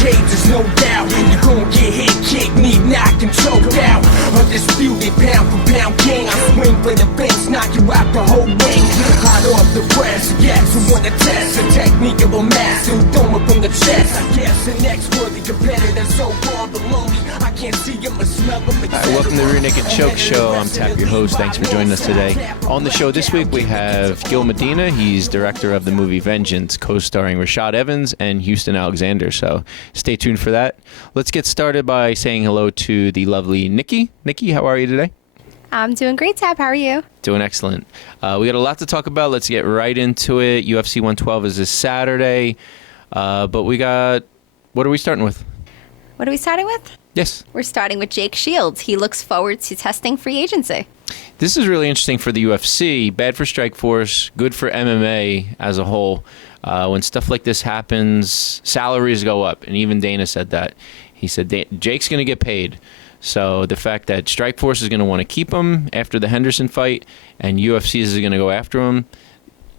cage, there's no doubt. You're gonna get hit, kicked, knee knocked and choked out. Undisputed pound for pound king. I swing for the fence, knock you out the whole ring. Hot off the press, yes, who wanna test the technique of a master who throw it from the chest. I guess the next worthy competitor so far below me, I can't see him or smell him. Hi, welcome to the Rear Naked Choke Show. I'm Tap, your host. Thanks for joining us today. On the show this week, we have Gil Medina. He's director of the movie Vengeance, co-starring Rashad Evans and Houston Alexander. So stay tuned for that. Let's get started by saying hello to the lovely Nikki. Nikki, how are you today? I'm doing great, Tab. How are you? Doing excellent. We got a lot to talk about. Let's get right into it. UFC 112 is this Saturday. But we got... What are we starting with? What are we starting with? Yes. We're starting with Jake Shields. He looks forward to testing free agency. This is really interesting for the UFC. Bad for Strikeforce, good for MMA as a whole. When stuff like this happens, salaries go up. And even Dana said that. He said Jake's going to get paid. So the fact that Strikeforce is going to want to keep him after the Henderson fight and UFC is going to go after him,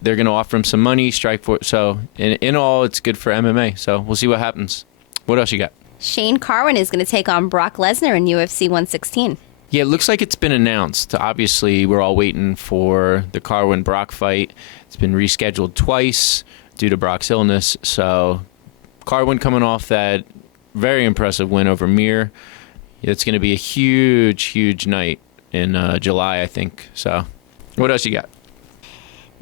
they're going to offer him some money. Strikeforce. So in all, it's good for MMA. So we'll see what happens. What else you got? Shane Carwin is going to take on Brock Lesnar in UFC 116. Yeah, it looks like it's been announced. Obviously, we're all waiting for the Carwin-Brock fight. It's been rescheduled twice due to Brock's illness. So Carwin coming off that very impressive win over Mir. It's going to be a huge, huge night in July, I think. So what else you got?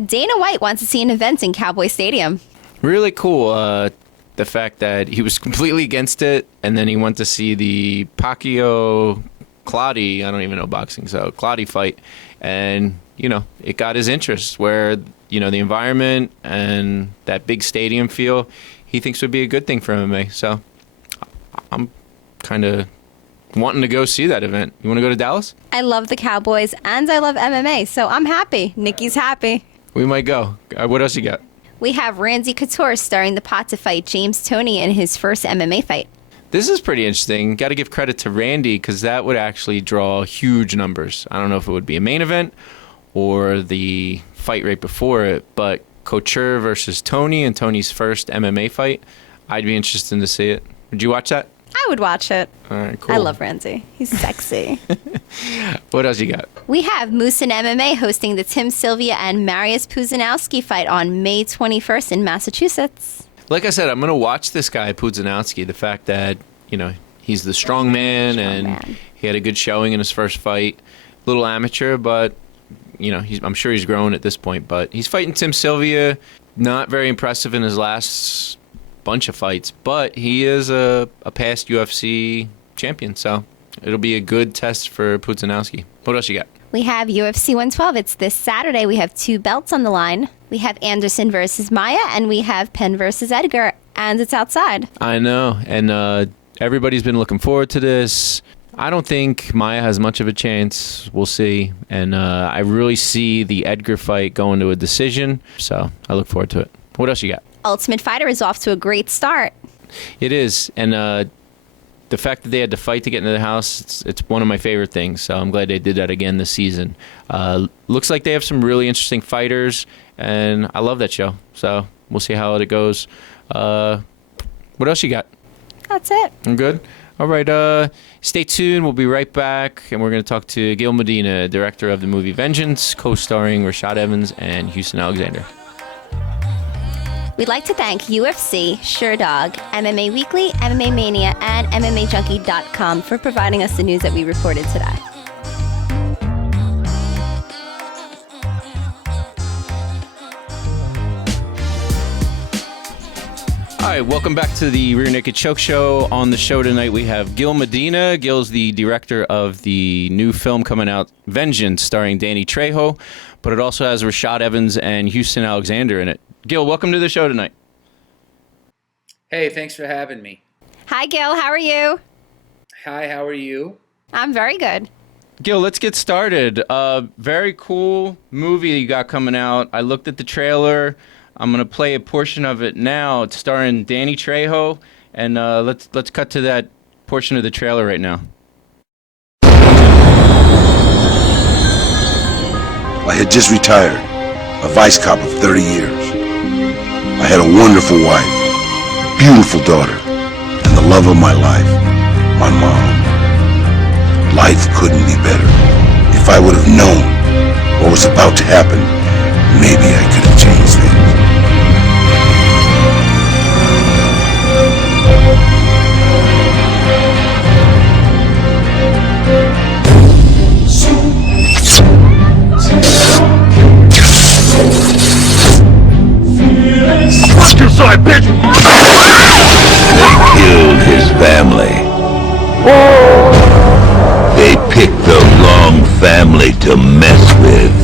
Dana White wants to see an event in Cowboy Stadium. Really cool. The fact that he was completely against it, and then he went to see the Pacquiao-Clottey, I don't even know boxing, so Clottey fight, and, it got his interest where, the environment and that big stadium feel, he thinks would be a good thing for MMA. So I'm kind of wanting to go see that event. You want to go to Dallas? I love the Cowboys, and I love MMA, so I'm happy. Nikki's happy. We might go. What else you got? We have Randy Couture starring the pot to fight James Toney in his first MMA fight. This is pretty interesting. Got to give credit to Randy because that would actually draw huge numbers. I don't know if it would be a main event or the fight right before it, but Couture versus Toney in Toney's first MMA fight, I'd be interested to see it. Would you watch that? I would watch it. All right, cool. I love Randy. He's sexy. What else you got? We have Moose and MMA hosting the Tim Sylvia and Mariusz Pudzianowski fight on May 21st in Massachusetts. Like I said, I'm going to watch this guy, Pudzianowski. The fact that, he's the strong man he had a good showing in his first fight. A little amateur, but, I'm sure he's grown at this point. But he's fighting Tim Sylvia. Not very impressive in his last bunch of fights, but he is a past UFC champion, so it'll be a good test for Pudzianowski. What else you got? We have UFC 112. It's this Saturday. We have 2 belts on the line. We have Anderson versus Maia, and we have Penn versus Edgar, and it's outside. I know, and everybody's been looking forward to this. I don't think Maia has much of a chance. We'll see, and I really see the Edgar fight going to a decision, so I look forward to it. What else you got? Ultimate Fighter is off to a great start. It is, and the fact that they had to fight to get into the house, it's one of my favorite things, so I'm glad they did that again this season. Looks like they have some really interesting fighters, and I love that show, so we'll see how it goes. What else you got? That's it. I'm good? All right, stay tuned. We'll be right back, and we're going to talk to Gil Medina, director of the movie Vengeance, co-starring Rashad Evans and Houston Alexander. We'd like to thank UFC, SureDog, MMA Weekly, MMA Mania, and MMAJunkie.com for providing us the news that we reported today. All right, welcome back to the Rear Naked Choke Show. On the show tonight, we have Gil Medina. Gil's the director of the new film coming out, Vengeance, starring Danny Trejo, but it also has Rashad Evans and Houston Alexander in it. Gil, welcome to the show tonight. Hey, thanks for having me. Hi, Gil. How are you? Hi, how are you? I'm very good. Gil, let's get started. Very cool movie you got coming out. I looked at the trailer. I'm going to play a portion of it now. It's starring Danny Trejo, and let's cut to that portion of the trailer right now. I had just retired, a vice cop of 30 years. I had a wonderful wife, beautiful daughter, and the love of my life, my mom. Life couldn't be better. If I would have known what was about to happen, maybe I could have changed things. Fuck your side, bitch! They killed his family. They picked the wrong family to mess with.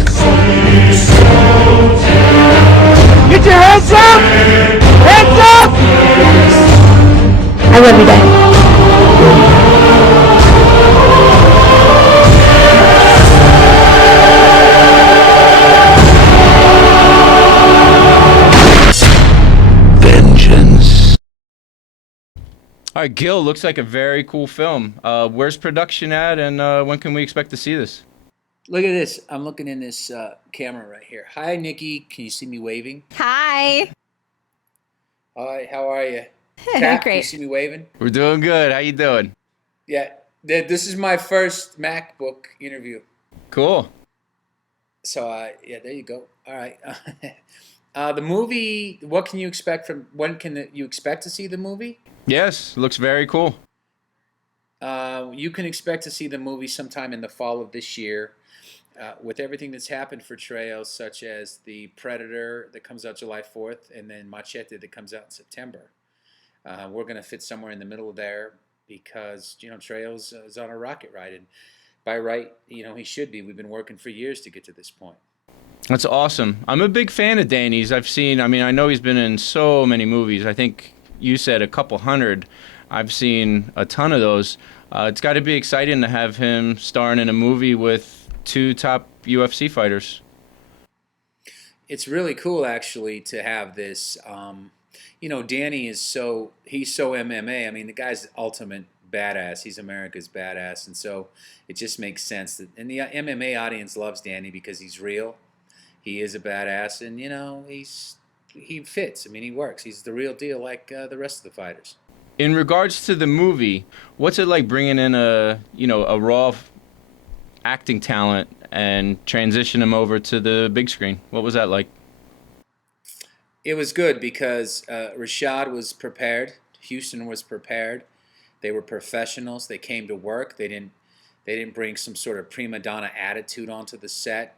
Get your hands up! Hands up! I love you, Dad. Vengeance. All right, Gil, looks like a very cool film. Where's production at, and when can we expect to see this? Look at this. I'm looking in this camera right here. Hi, Nikki. Can you see me waving? Hi. Hi, how are you? Tap, can you Great. see me waving? We're doing good. How you doing? Yeah. This is my first MacBook interview. Cool. So, yeah, there you go. All right. The movie, what can you expect from, when can you expect to see the movie? Yes, looks very cool. You can expect to see the movie sometime in the fall of this year. With everything that's happened for Trails, such as The Predator that comes out July 4th and then Machete that comes out in September. We're going to fit somewhere in the middle there because, Trails is on a rocket ride. And by right, he should be. We've been working for years to get to this point. That's awesome. I'm a big fan of Danny's. I know he's been in so many movies. I think you said a couple hundred. I've seen a ton of those. It's got to be exciting to have him starring in a movie with two top UFC fighters. It's really cool, actually, to have this. Danny is he's so MMA. I mean, the guy's the ultimate badass. He's America's badass. And so it just makes sense that, and the MMA audience loves Danny because he's real. He is a badass, and, he fits. I mean, he works. He's the real deal like the rest of the fighters. In regards to the movie, what's it like bringing in a raw acting talent and transition him over to the big screen? What was that like? It was good because Rashad was prepared. Houston was prepared. They were professionals. They came to work. They didn't bring some sort of prima donna attitude onto the set.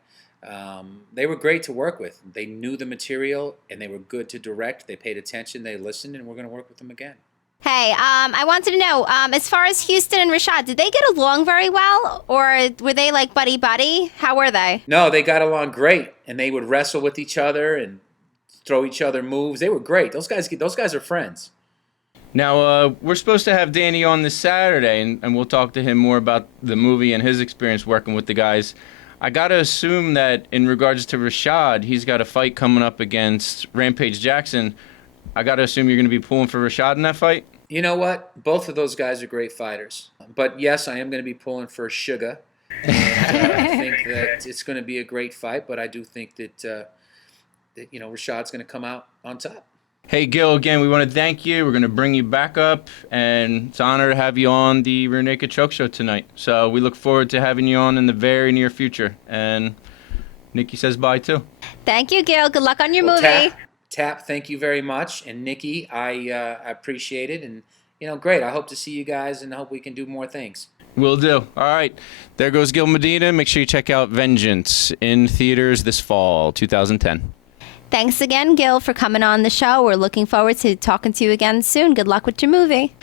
They were great to work with. They knew the material, and they were good to direct. They paid attention. They listened, and we're going to work with them again. Hey, I wanted to know, as far as Houston and Rashad, did they get along very well, or were they like buddy-buddy? How were they? No, they got along great, and they would wrestle with each other and throw each other moves. They were great. Those guys are friends. Now, we're supposed to have Danny on this Saturday, and we'll talk to him more about the movie and his experience working with the guys. I got to assume that in regards to Rashad, he's got a fight coming up against Rampage Jackson. I got to assume you're going to be pulling for Rashad in that fight? You know what? Both of those guys are great fighters. But yes, I am going to be pulling for Sugar. And I think that it's going to be a great fight, but I do think that Rashad's going to come out on top. Hey, Gil, again, we want to thank you. We're going to bring you back up, and it's an honor to have you on the Rear Naked Choke Show tonight. So we look forward to having you on in the very near future. And Nikki says bye, too. Thank you, Gil. Good luck on your movie. Tap, thank you very much. And Nikki, I appreciate it. And, great. I hope to see you guys, and I hope we can do more things. Will do. All right. There goes Gil Medina. Make sure you check out Vengeance in theaters this fall, 2010. Thanks again, Gil, for coming on the show. We're looking forward to talking to you again soon. Good luck with your movie.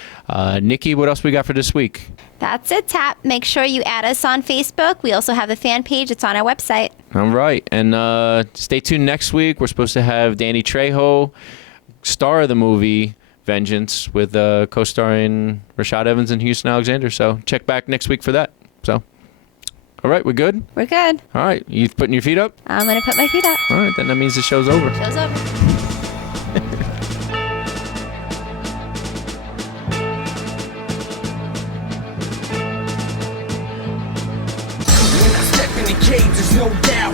Nikki, what else we got for this week? That's it, Tap. Make sure you add us on Facebook. We also have a fan page. It's on our website. All right. And stay tuned next week. We're supposed to have Danny Trejo, star of the movie Vengeance, with co-starring Rashad Evans and Houston Alexander. So check back next week for that. So, all right, we're good? We're good. All right. You putting your feet up? I'm going to put my feet up. All right. Then that means the show's over. Show's over.